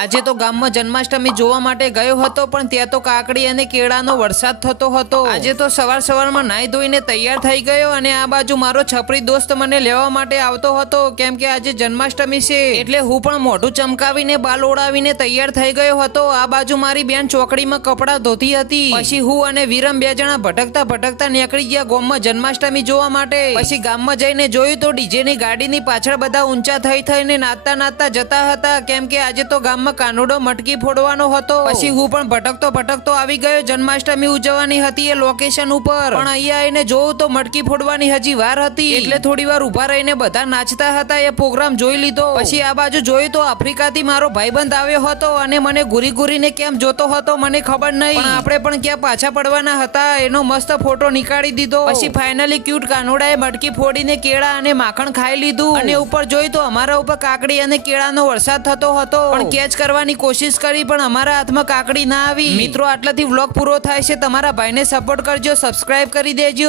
આજે તો ગામમાં જન્માષ્ટમી જોવા માટે ગયો હતો, પણ ત્યાં તો કાકડી અને કેળાનો વરસાદ થતો હતો। આજે તો સવારમાં નાઈ ધોઈને તૈયાર થઈ ગયો અને આ બાજુ મારો છપરી દોસ્ત મને લેવા માટે આવતો હતો, કેમ કે આજે જન્માષ્ટમી છે એટલે હું પણ મોઢું ચમકાવીને બાલ ઓળાવીને તૈયાર થઈ ગયો હતો। આ બાજુ મારી બેન ચોકડીમાં કપડાં ધોતી હતી। પછી હું અને વિરમ બે જણા ભટકતા નીકળી ગયા ગામમાં જન્માષ્ટમી જોવા માટે। પછી ગામમાં જઈને જોયું તો ડીજે ની ગાડીની પાછળ બધા ઊંચા થઈને નાચતા જતા હતા, કેમ કે આજે તો ગામમાં કાનુડો મટકી ફોડવાનો હતો। પછી હું પણ ભટકતો આવી ગયો। જન્માષ્ટમી ઉજવવાની હતી એ લોકેશન ઉપર, પણ અહીંયા આવીને જોઉં તો મટકી ફોડવાની હજી વાર હતી, એટલે થોડી વાર ઉભા રહીને બધા નાચતા હતા એ પ્રોગ્રામ જોઈ લીધો। પછી આ બાજુ જોયું તો આફ્રિકાથી મારો ભાઈબંધ આવ્યો હતો અને મને ઘૂરીને કેમ જોતો હતો મને ખબર નહીં, પણ આપણે પણ ક્યાં પાછા પડવાના હતા, એનો મસ્ત ફોટો નીકાળી દીધો। પછી ફાઇનલી ક્યુટ કાનુડાએ મટકી ફોડીને કેળા અને માખણ ખાઈ લીધું અને ઉપર જોયું તો અમારા ઉપર કાકડી અને કેળાનો વરસાદ થતો હતો, પણ કેચ કરવાની કોશિશ કરી પણ અમારા હાથમાં કાકડી ના આવી। મિત્રો, આટલાથી વ્લોગ પૂરો થાય છે। તમારા ભાઈને સપોર્ટ કરજો, સબસ્ક્રાઇબ કરી દેજો।